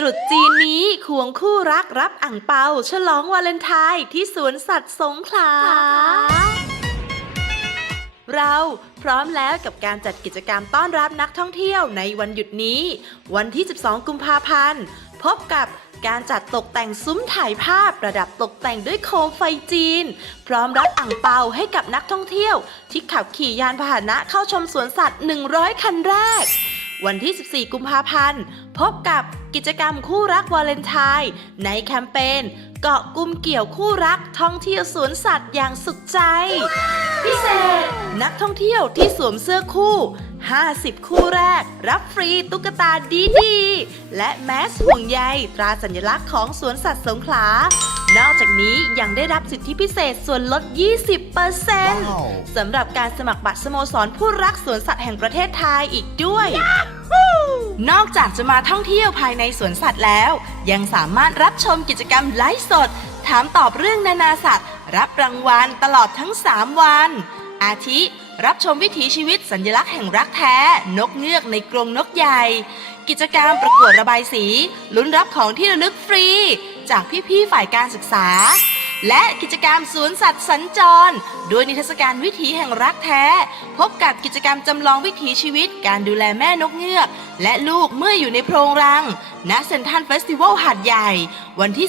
ตรุษจีนนี้ควงคู่รักรับอ่างเปา ฉลองวาเลนไทน์ที่สวนสัตว์สงขลา เราพร้อมแล้วกับการจัดกิจกรรมต้อนรับนักท่องเที่ยวในวันหยุดนี้ วันที่ 12 กุมภาพันธ์ พบกับการจัดตกแต่งซุ้มถ่ายภาพประดับตกแต่งด้วยโคมไฟจีน พร้อมรับอ่างเปาให้กับนักท่องเที่ยว ที่ขับขี่ยานพาหนะเข้าชมสวนสัตว์ 100 คันแรก วันที่ 14 กุมภาพันธ์ พบกับกิจกรรมคู่รักวาเลนไทน์ในแคมเปญเกาะกลุ่มเกี่ยวคู่รักท่องเที่ยวสวนสัตว์อย่างสุขใจ พิเศษ นักท่องเที่ยวที่สวมเสื้อคู่ 50 คู่แรก รับฟรีตุ๊กตาดีดีๆและแมสห่วงใยตราสัญลักษณ์ของสวนสัตว์สงขลา นอกจากนี้ยังได้รับสิทธิพิเศษส่วนลด 20%สำหรับการสมัครบัตรสโมสรผู้รักสวนสัตว์แห่งประเทศไทยอีกด้วย นอกจากจะมาท่องเที่ยวภายในสวนสัตว์แล้ว ยังสามารถรับชมกิจกรรมไลฟ์สด ถามตอบเรื่องนานาสัตว์ รับรางวัลตลอดทั้ง 3 วัน อาทิรับชมวิถีชีวิตสัญลักษณ์แห่งรักแท้ นกเงือกในกรงนกใหญ่ กิจกรรมประกวดระบายสี ลุ้นรับของที่ระลึกฟรี จากพี่ๆฝ่ายการศึกษา และกิจกรรมสวนสัตว์สัญจร ด้วยนิทรรศการวิถีแห่งรักแท้ พบกับกิจกรรมจำลองวิถีชีวิต การดูแลแม่นกเงือก และลูกเมื่ออยู่ในโพรงรัง ณเซนทรัลเฟสติวัลหาดใหญ่ วันที่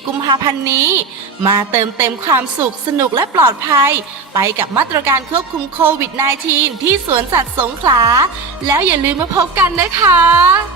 11-14 กุมภาพันธ์นี้ มาเติมเต็มความสุขสนุกและปลอดภัย ไปกับมาตรการควบคุมโควิด -19 ที่สวนสัตว์สงขลา แล้วอย่าลืมมาพบกันนะคะ